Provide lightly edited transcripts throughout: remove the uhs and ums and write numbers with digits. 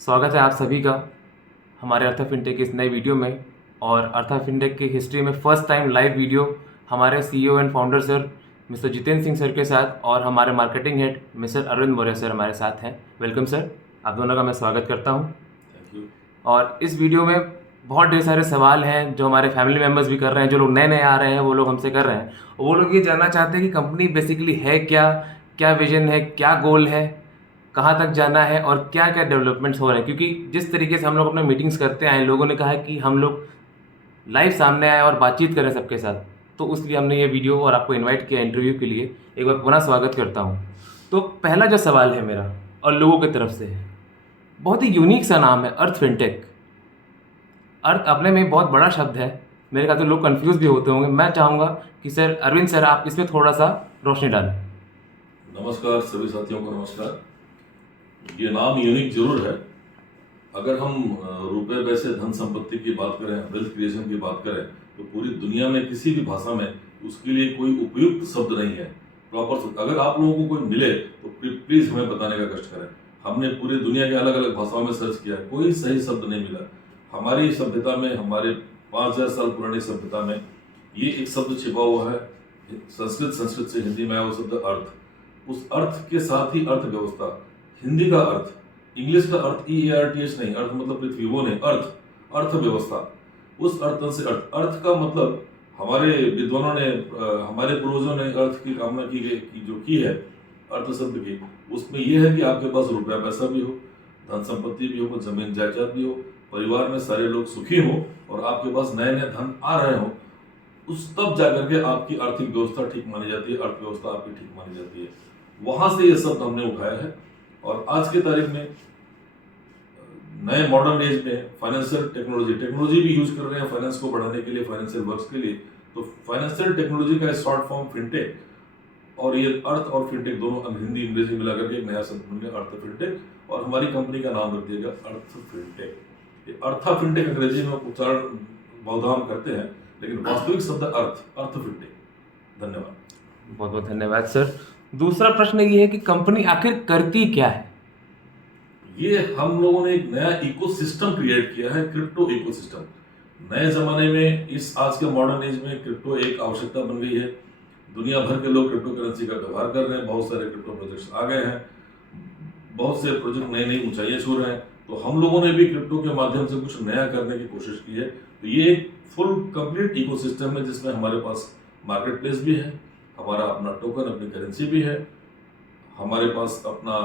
स्वागत है आप सभी का हमारे अर्था फिनटेक के इस नए वीडियो में। और अर्था फिनटेक की हिस्ट्री में फर्स्ट टाइम लाइव वीडियो हमारे CEO and founder sir mister Jitendra Singh sir के साथ और हमारे marketing head mister Arvind Maurya sir हमारे साथ हैं। वेलकम सर, आप दोनों का मैं स्वागत करता हूं। Thank you. और इस वीडियो में बहुत ढेर सारे सवाल हैं जो हमारे फैमिली मेम्बर्स भी कर रहे हैं, जो लोग नए नए आ रहे हैं वो लोग हमसे कर रहे हैं। वो लोग ये जानना चाहते हैं कि कंपनी बेसिकली है क्या, क्या विजन है, क्या गोल है, कहाँ तक जाना है और क्या क्या डेवलपमेंट्स हो रहे हैं। क्योंकि जिस तरीके से हम लोग अपने मीटिंग्स करते आए, लोगों ने कहा है कि हम लोग लाइव सामने आए और बातचीत करें सबके साथ, तो उसलिए हमने ये वीडियो और आपको इनवाइट किया इंटरव्यू के लिए। एक बार पुनः स्वागत करता हूँ। तो पहला जो सवाल है मेरा और लोगों की तरफ से है, बहुत ही यूनिक सा नाम है अर्थ फिनटेक। अर्थ अपने में बहुत बड़ा शब्द है, मेरे ख्याल से लोग कंफ्यूज भी होते होंगे। मैं चाहूँगा कि सर अरविंद सर आप इसमें थोड़ा सा रोशनी डालें। नमस्कार सभी साथियों को नमस्कार। ये नाम यूनिक जरूर है। अगर हम रुपए पैसे धन संपत्ति की बात करें, वेल्थ क्रिएशन की बात करें, तो पूरी दुनिया में किसी भी भाषा में उसके लिए कोई उपयुक्त शब्द नहीं है, प्रॉपर शब्द। अगर आप लोगों को कोई मिले तो प्लीज हमें बताने का कष्ट करें। हमने पूरी दुनिया के अलग अलग भाषाओं में सर्च किया, कोई सही शब्द नहीं मिला। हमारी सभ्यता में, हमारे 5000 साल पुरानी सभ्यता में ये एक शब्द छिपा हुआ है। संस्कृत से हिंदी में आया वो शब्द अर्थ। उस अर्थ के साथ ही अर्थव्यवस्था, हिंदी का अर्थ, इंग्लिश का अर्थ EARTH नहीं, अर्थ मतलब पृथ्वी वो नहीं, अर्थ, अर्थव्यवस्था। उस अर्थ से अर्थ, अर्थ का मतलब हमारे विद्वानों ने, हमारे पूर्वजों ने अर्थ की कामना की गई जो की है अर्थ शब्द की, उसमें यह है कि आपके पास रुपया पैसा भी हो, धन संपत्ति भी हो, जमीन जायदाद भी हो, परिवार में सारे लोग सुखी हो और आपके पास नए नए धन आ रहे हो। उस तब जाकर के आपकी आर्थिक व्यवस्था ठीक मानी जाती है, अर्थव्यवस्था आपकी ठीक मानी जाती है। वहां से ये शब्द हमने उठाया है। और आज के तारीख में नए मॉडर्न एज में फाइनेंशियल टेक्नोलॉजी भी यूज कर रहे हैं फाइनेंस को बढ़ाने के लिए, फाइनेंशियल वर्क्स के लिए। तो फाइनेंशियल टेक्नोलॉजी का शॉर्ट फॉर्म फिनटेक, और ये अर्थ और फिनटेक दोनों अब हिंदी अंग्रेजी मिलाकर के एक नया शब्द बन गया अर्थ फिनटेक, और हमारी कंपनी का नाम रख दिया गया अर्थ फिनटेक। ये अर्था फिनटेक अंग्रेजी में उच्चारण बहुधाम करते हैं, लेकिन वास्तविक शब्द अर्थ फिनटेक। धन्यवाद। बहुत बहुत धन्यवाद सर। दूसरा प्रश्न ये है कि कंपनी आखिर करती क्या है। ये हम लोगों ने एक नया इकोसिस्टम क्रिएट किया है, क्रिप्टो इकोसिस्टम। नए जमाने में, इस आज के मॉडर्न एज में क्रिप्टो एक आवश्यकता बन गई है। दुनिया भर के लोग क्रिप्टो करेंसी का व्यवहार कर रहे हैं, बहुत सारे क्रिप्टो प्रोजेक्ट्स आ गए हैं, बहुत से प्रोजेक्ट नई नई ऊंचाइयां छू रहे हैं। तो हम लोगों ने भी क्रिप्टो के माध्यम से कुछ नया करने की कोशिश की है। तो ये एक फुल कंप्लीट इकोसिस्टम है जिसमें हमारे पास मार्केट प्लेस भी है, हमारा अपना टोकन, अपनी करेंसी भी है, हमारे पास अपना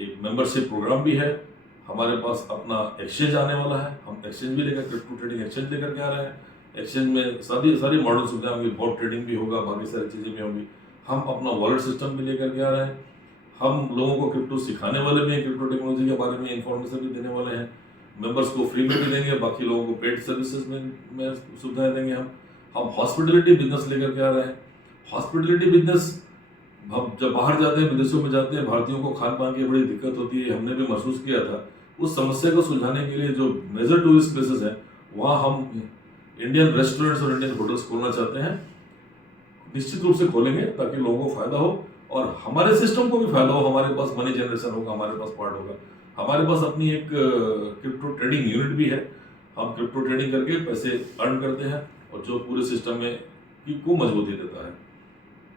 एक मेंबरशिप प्रोग्राम भी है, हमारे पास अपना एक्सचेंज आने वाला है। हम एक्सचेंज भी लेकर, क्रिप्टो ट्रेडिंग एक्सचेंज लेकर के आ रहे हैं। एक्सचेंज में सारी मॉडर्न सुविधाएं होंगी, बॉट ट्रेडिंग भी होगा, बाकी सारी चीज़ें भी होंगी। हम अपना वॉलेट सिस्टम भी लेकर के आ रहे हैं। हम लोगों को क्रिप्टो सिखाने वाले भी हैं, क्रिप्टो टेक्नोलॉजी के बारे में इंफॉर्मेशन भी देने वाले हैं। मेंबर्स को फ्री में भी देंगे, बाकी लोगों को पेड सर्विसेज में सुविधाएं देंगे। हम हॉस्पिटलिटी बिजनेस लेकर के आ रहे हैं। हॉस्पिटलिटी बिजनेस, हम जब बाहर जाते हैं, विदेशों में जाते हैं, भारतीयों को खान पान की बड़ी दिक्कत होती है, हमने भी महसूस किया था। उस समस्या को सुलझाने के लिए जो मेजर टूरिस्ट प्लेसेस हैं, वहाँ हम इंडियन रेस्टोरेंट्स और इंडियन होटल्स खोलना चाहते हैं। निश्चित रूप से खोलेंगे ताकि लोगों को फायदा हो और हमारे सिस्टम को भी फायदा हो। हमारे पास मनी जनरेशन होगा, हमारे पास पार्ट होगा, हमारे पास अपनी एक क्रिप्टो ट्रेडिंग यूनिट भी है। हम क्रिप्टो ट्रेडिंग करके पैसे अर्न करते हैं और जो पूरे सिस्टम में को मजबूती देता है।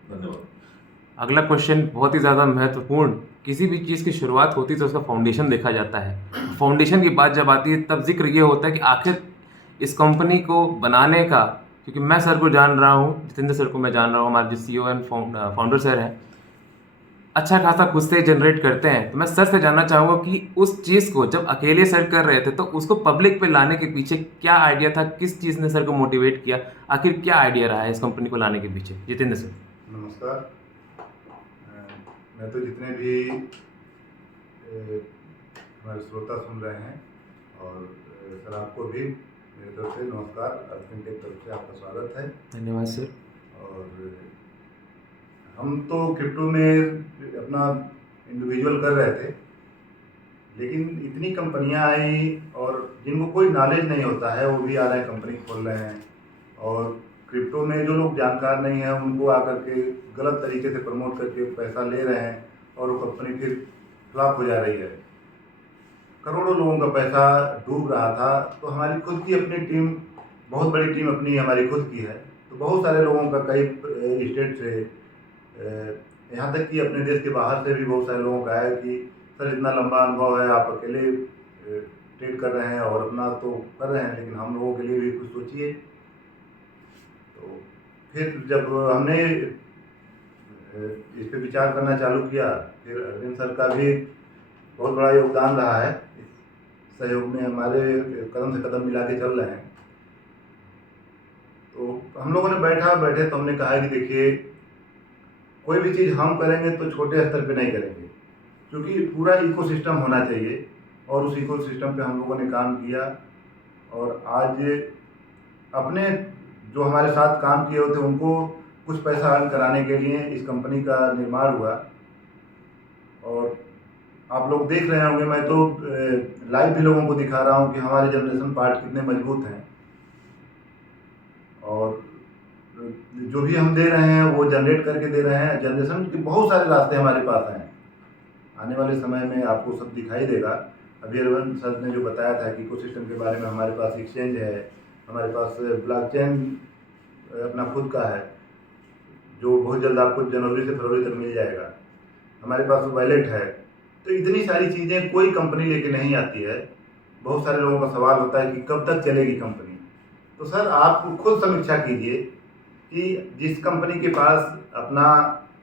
धन्यवाद। अगला क्वेश्चन बहुत ही ज़्यादा महत्वपूर्ण। किसी भी चीज़ की शुरुआत होती है तो उसका फाउंडेशन देखा जाता है। फाउंडेशन की बात जब आती है तब जिक्र ये होता है कि आखिर इस कंपनी को बनाने का, क्योंकि मैं सर को जान रहा हूँ, जितेंद्र सर को मैं जान रहा हूँ, हमारे जो सीईओ एंड फाउंडर सर हैं, अच्छा खासा खुद से जनरेट करते हैं। तो मैं सर से जानना चाहूँगा कि उस चीज़ को जब अकेले सर कर रहे थे तो उसको पब्लिक पे लाने के पीछे क्या आइडिया था, किस चीज़ ने सर को मोटिवेट किया, आखिर क्या आइडिया रहा है इस कंपनी को लाने के पीछे। जितेंद्र सर। नमस्कार। मैं तो जितने भी हमारे श्रोता सुन रहे हैं, और सर आपको भी मेरी तरफ से नमस्कार, अर्थ फिनटेक तरफ से आपका स्वागत है। धन्यवाद सर। और हम तो क्रिप्टो में अपना इंडिविजुअल कर रहे थे, लेकिन इतनी कंपनियां आई और जिनको कोई नॉलेज नहीं होता है वो भी आ रहे हैं, कंपनी खोल रहे हैं। और क्रिप्टो में जो लोग जानकार नहीं हैं उनको आकर के गलत तरीके से प्रमोट करके पैसा ले रहे हैं और वो कंपनी फिर फ्लॉप हो जा रही है। करोड़ों लोगों का पैसा डूब रहा था। तो हमारी खुद की अपनी टीम, बहुत बड़ी टीम अपनी हमारी खुद की है, तो बहुत सारे लोगों का कई स्टेट से, यहाँ तक कि अपने देश के बाहर से भी बहुत सारे लोगों का है कि सर इतना लंबा अनुभव है, आप अकेले ट्रेड कर रहे हैं और अपना तो कर रहे हैं, लेकिन हम लोगों के लिए भी कुछ सोचिए। तो फिर जब हमने इस पे विचार करना चालू किया, फिर अरविंद सर का भी बहुत बड़ा योगदान रहा है इस सहयोग में, हमारे कदम से कदम मिला के चल रहे हैं। तो हम लोगों ने बैठे तो हमने कहा कि देखिए, कोई भी चीज़ हम करेंगे तो छोटे स्तर पे नहीं करेंगे, क्योंकि पूरा इकोसिस्टम होना चाहिए, और उस इकोसिस्टम पे हम लोगों ने काम किया। और आज अपने जो हमारे साथ काम किए होते उनको कुछ पैसा अर्न कराने के लिए इस कंपनी का निर्माण हुआ। और आप लोग देख रहे होंगे, मैं तो लाइव भी लोगों को दिखा रहा हूँ कि हमारे जनरेशन पार्ट कितने मजबूत हैं, और जो भी हम दे रहे हैं वो जनरेट करके दे रहे हैं। जनरेशन के बहुत सारे रास्ते हमारे पास हैं, आने वाले समय में आपको सब दिखाई देगा। अभी अरविंद सर ने जो बताया था कि इकोसिस्टम के बारे में, हमारे पास एक्सचेंज है, हमारे पास ब्लॉकचेन अपना खुद का है, जो बहुत जल्द आपको जनवरी से फरवरी तक मिल जाएगा। हमारे पास वैलेट है। तो इतनी सारी चीज़ें कोई कंपनी लेके नहीं आती है। बहुत सारे लोगों का सवाल होता है कि कब तक चलेगी कंपनी। तो सर आप खुद समीक्षा कीजिए कि जिस कंपनी के पास अपना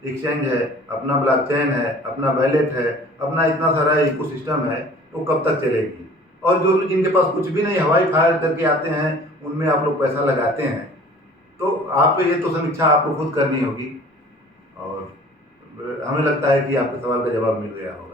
एक्सचेंज है, अपना ब्लॉकचेन है, अपना वैलेट है, अपना इतना सारा इकोसिस्टम है, तो कब तक चलेगी। और जो जिनके पास कुछ भी नहीं, हवाई फायर करके आते हैं, उनमें आप लोग पैसा लगाते हैं। तो आप ये तो समीक्षा आपको खुद करनी होगी, और हमें लगता है कि आपके सवाल का जवाब मिल गया होगा।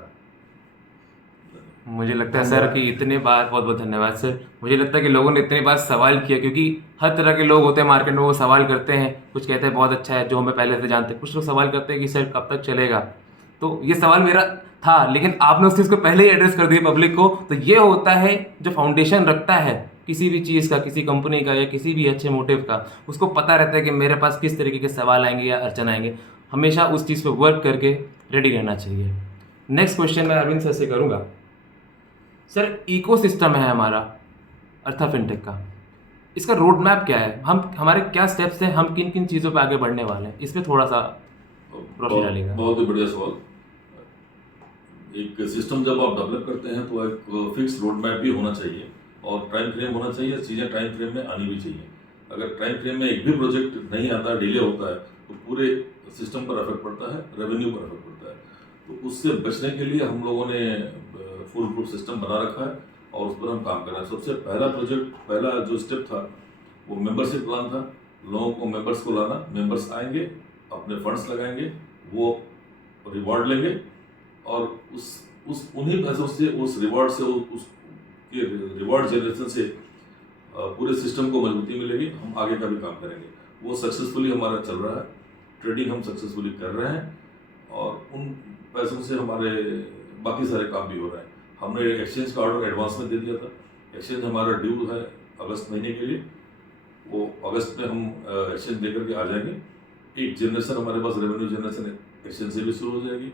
मुझे लगता है सर कि इतने बार, बहुत बहुत धन्यवाद सर। मुझे लगता है कि लोगों ने इतने बार सवाल किया, क्योंकि हर तरह के लोग होते हैं मार्केट में, वो सवाल करते हैं। कुछ कहते हैं बहुत अच्छा है, जो हमें पहले से जानते हैं। कुछ लोग सवाल करते हैं कि सर कब तक चलेगा। तो ये सवाल मेरा था, लेकिन आपने उस चीज़ को पहले ही एड्रेस कर दिया पब्लिक को। तो ये होता है जो फाउंडेशन रखता है किसी भी चीज़ का, किसी कंपनी का या किसी भी अच्छे मोटिव का, उसको पता रहता है कि मेरे पास किस तरीके के सवाल आएंगे या अड़चन आएंगे। हमेशा उस चीज़ पर वर्क करके रेडी रहना चाहिए। नेक्स्ट क्वेश्चन मैं अरविंद सर से करूँगा। सर इकोसिस्टम है हमारा अर्था फिनटेक का, इसका रोड मैप क्या है? हमारे क्या स्टेप्स हैं? हम किन किन चीज़ों पे आगे बढ़ने वाले हैं? इस पे थोड़ा सा रोशनी डालिएगा। बहुत ही बढ़िया सवाल। एक सिस्टम जब आप डेवलप करते हैं तो एक फिक्स रोड मैप भी होना चाहिए, और टाइम फ्रेम होना चाहिए। चीज़ें टाइम फ्रेम में आनी भी चाहिए। अगर टाइम फ्रेम में एक भी प्रोजेक्ट नहीं आता, डिले होता है, तो पूरे सिस्टम पर इफेक्ट पड़ता है, रेवेन्यू पर इफेक्ट पड़ता है। तो उससे बचने के लिए हम लोगों ने फुल प्रूफ सिस्टम बना रखा है, और उस पर हम काम कर रहे हैं। सबसे पहला जो स्टेप था वो मेंबरशिप प्लान था। लोगों को, मेंबर्स को लाना। मेंबर्स आएंगे, अपने फंड्स लगाएंगे, वो रिवॉर्ड लेंगे, और उन्हीं पैसों से, उस रिवॉर्ड से, उसके रिवॉर्ड जनरेशन से पूरे सिस्टम को मजबूती मिलेगी। हम आगे का भी काम करेंगे। वो सक्सेसफुली हमारा चल रहा है। ट्रेडिंग हम सक्सेसफुली कर रहे हैं, और उन पैसों से हमारे बाकी सारे काम भी हो रहे हैं। हमने एक्सचेंज का ऑर्डर एडवांस में दे दिया था। एक्सचेंज हमारा ड्यू है अगस्त महीने के लिए। वो अगस्त में हम एक्सचेंज देकर के आ जाएंगे। एक जनरेशन हमारे पास, रेवेन्यू जनरेशन एक्सचेंज से भी शुरू हो जाएगी।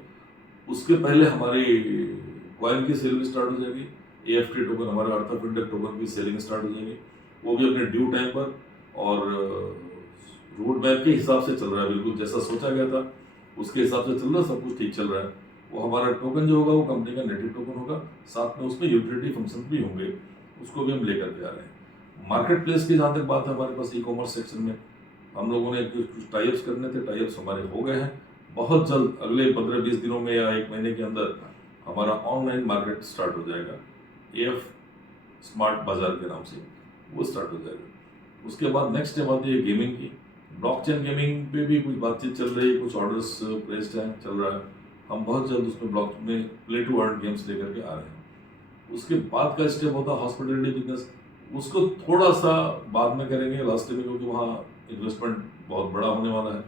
उसके पहले हमारी कॉइन की सेल भी स्टार्ट हो जाएगी। AFT टोकन, हमारा अर्था फिनटेक टोकन की सेलिंग स्टार्ट हो जाएगी। वो भी अपने ड्यू टाइम पर और रोड मैप के हिसाब से चल रहा है। बिल्कुल जैसा सोचा गया था उसके हिसाब से चल रहा है। सब कुछ ठीक चल रहा है। वो हमारा टोकन जो होगा वो कंपनी का नेटिव टोकन होगा। साथ में उसमें यूटिलिटी फंक्शन भी होंगे, उसको भी हम लेकर के आ रहे हैं। मार्केट प्लेस की जहाँ तक बात है, हमारे पास ई-कॉमर्स सेक्शन में हम लोगों ने कुछ टाइप्स करने थे। टाइप्स हमारे हो गए हैं। बहुत जल्द अगले 15-20 दिनों में या 1 महीने के अंदर हमारा ऑनलाइन मार्केट स्टार्ट हो जाएगा। AF स्मार्ट बाजार के नाम से वो स्टार्ट हो जाएगा। उसके बाद नेक्स्ट स्टेप आती है गेमिंग की। ब्लॉकचेन गेमिंग पे भी कुछ बातचीत चल रही है, कुछ ऑर्डर्स प्लेस्ड हैं, चल रहा है। हम बहुत जल्द उसमें ब्लॉक में प्ले टू अर्न गेम्स लेकर के आ रहे हैं। उसके बाद का स्टेप होता है हॉस्पिटलिटी बिजनेस। उसको थोड़ा सा बाद में करेंगे, लास्ट में, क्योंकि वहाँ इन्वेस्टमेंट बहुत बड़ा होने वाला है।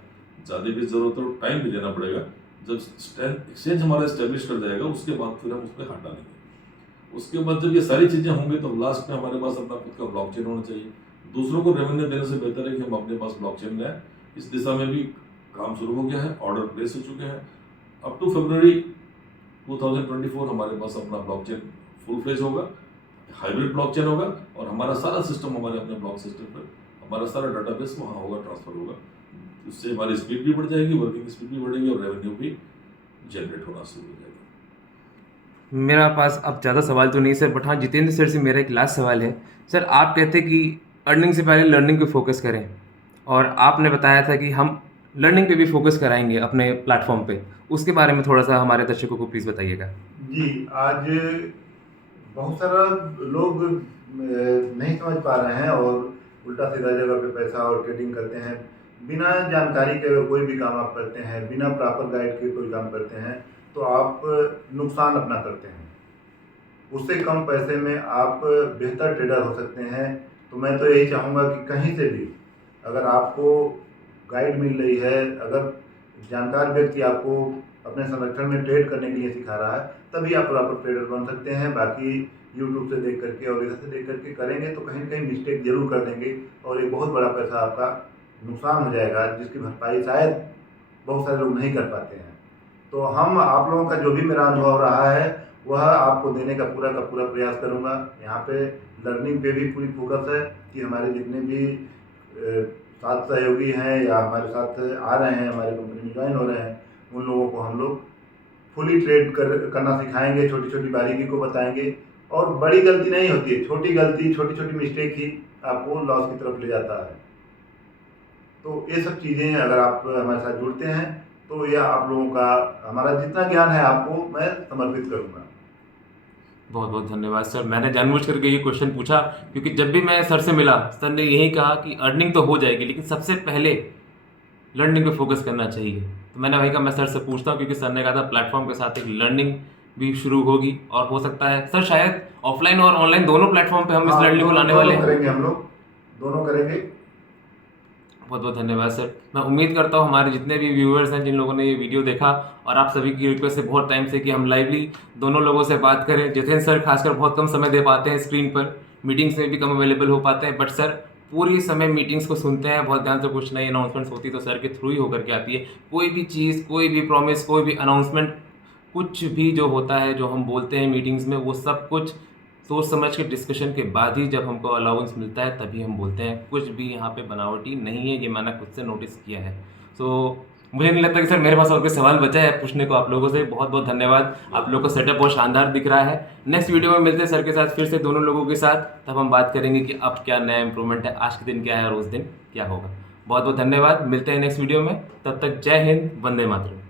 ज़्यादा भी ज़रूरत है और टाइम भी देना पड़ेगा। जब एक्सचेंज हमारा इस्टेब्लिश कर जाएगा उसके बाद फिर हम उस पर हाथ डालेंगे। उसके बाद जब ये सारी चीज़ें होंगी तो लास्ट में हमारे पास अपना खुद का ब्लॉकचेन होना चाहिए। दूसरों को रेवेन्यू देने से बेहतर है कि हम अपने पास ब्लॉकचेन लाएं। इस दिशा में भी काम शुरू हो गया है, ऑर्डर प्लेस हो चुके हैं। अप टू फरवरी 2024 हमारे पास अपना ब्लॉकचेन फुल फ्लेज होगा, हाइब्रिड ब्लॉकचेन होगा और हमारा सारा सिस्टम हमारे अपने ब्लॉक सिस्टम पर, हमारा सारा डाटाबेस वहाँ होगा, ट्रांसफर होगा। इससे हमारी स्पीड भी बढ़ जाएगी, वर्किंग स्पीड भी बढ़ेगी और रेवेन्यू भी जनरेट होना शुरू हो जाएगा। मेरा पास अब ज़्यादा सवाल तो नहीं सर, बट हाँ जितेंद्र सर से मेरा एक लास्ट सवाल है। सर आप कहते कि अर्निंग से पहले लर्निंग पे फोकस करें, और आपने बताया था कि हम लर्निंग पे भी फोकस कराएंगे अपने प्लेटफॉर्म पे, उसके बारे में थोड़ा सा हमारे दर्शकों को प्लीज़ बताइएगा। जी, आज बहुत सारा लोग नहीं समझ पा रहे हैं और उल्टा सीधा जगह पे पैसा और ट्रेडिंग करते हैं। बिना जानकारी के अगर कोई भी काम आप करते हैं, बिना प्रॉपर गाइड के कोई काम करते हैं, तो आप नुकसान अपना करते हैं। उससे कम पैसे में आप बेहतर ट्रेडर हो सकते हैं। तो मैं तो यही चाहूँगा कि कहीं से भी अगर आपको गाइड मिल रही है, अगर जानकार व्यक्ति आपको अपने संरक्षण में ट्रेड करने के लिए सिखा रहा है, तभी आप प्रॉपर ट्रेडर बन सकते हैं। बाकी यूट्यूब से देख करके और इधर से देख करके करेंगे तो कहीं ना कहीं मिस्टेक जरूर कर देंगे और एक बहुत बड़ा पैसा आपका नुकसान हो जाएगा, जिसकी भरपाई शायद बहुत सारे लोग नहीं कर पाते हैं। तो हम आप लोगों का जो भी मेरा अनुभव रहा है वह आपको देने का पूरा प्रयास करूंगा। यहाँ पे लर्निंग पे भी पूरी फोकस है कि हमारे जितने भी साथ सहयोगी हैं या हमारे साथ आ रहे हैं, हमारे कंपनी में ज्वाइन हो रहे हैं, उन लोगों को हम लोग फुली ट्रेड करना सिखाएंगे, छोटी छोटी बारीकी को बताएंगे। और बड़ी गलती नहीं होती है, छोटी गलती, छोटी छोटी मिस्टेक ही आपको लॉस की तरफ ले जाता है। तो ये सब चीज़ें अगर आप हमारे साथ जुड़ते हैं तो यह आप लोगों का, हमारा जितना ज्ञान है आपको मैं समर्पित करूँगा। बहुत बहुत धन्यवाद सर। मैंने जानबूझ करके ये क्वेश्चन पूछा क्योंकि जब भी मैं सर से मिला, सर ने यही कहा कि अर्निंग तो हो जाएगी लेकिन सबसे पहले लर्निंग पे फोकस करना चाहिए। तो मैंने वही कहा मैं सर से पूछता हूँ, क्योंकि सर ने कहा था प्लेटफॉर्म के साथ एक लर्निंग भी शुरू होगी और हो सकता है सर शायद ऑफलाइन और ऑनलाइन दोनों प्लेटफॉर्म पे हम इस लर्निंग को लाने वाले हैं। करेंगे, हम लोग दोनों करेंगे। बहुत बहुत धन्यवाद सर। मैं उम्मीद करता हूँ हमारे जितने भी व्यूअर्स हैं, जिन लोगों ने ये वीडियो देखा, और आप सभी की रिक्वेस्ट है बहुत टाइम से कि हम लाइवली दोनों लोगों से बात करें। जितेंद्र सर खासकर बहुत कम समय दे पाते हैं स्क्रीन पर, मीटिंग्स में भी कम अवेलेबल हो पाते हैं, बट सर पूरी समय मीटिंग्स को सुनते हैं बहुत ध्यान से। कुछ नई अनाउंसमेंट्स होती तो सर के थ्रू ही होकर के आती है। कोई भी चीज़, कोई भी प्रॉमिस, कोई भी अनाउंसमेंट, कुछ भी जो होता है, जो हम बोलते हैं मीटिंग्स में, वो सब कुछ सोच समझ के डिस्कशन के बाद ही जब हमको अलाउंस मिलता है तभी हम बोलते हैं। कुछ भी यहाँ पे बनावटी नहीं है, ये मैंने खुद से नोटिस किया है। सो मुझे नहीं लगता कि सर मेरे पास और कोई सवाल बचा है पूछने को आप लोगों से। बहुत बहुत धन्यवाद। आप लोगों का सेटअप बहुत शानदार दिख रहा है। नेक्स्ट वीडियो में मिलते हैं सर के साथ फिर से दोनों लोगों के साथ, तब हम बात करेंगे कि अब क्या नया इंप्रूवमेंट है, आज के दिन क्या है और उस दिन क्या होगा। बहुत बहुत धन्यवाद। मिलते हैं नेक्स्ट वीडियो में, तब तक जय हिंद, वंदे मातरम।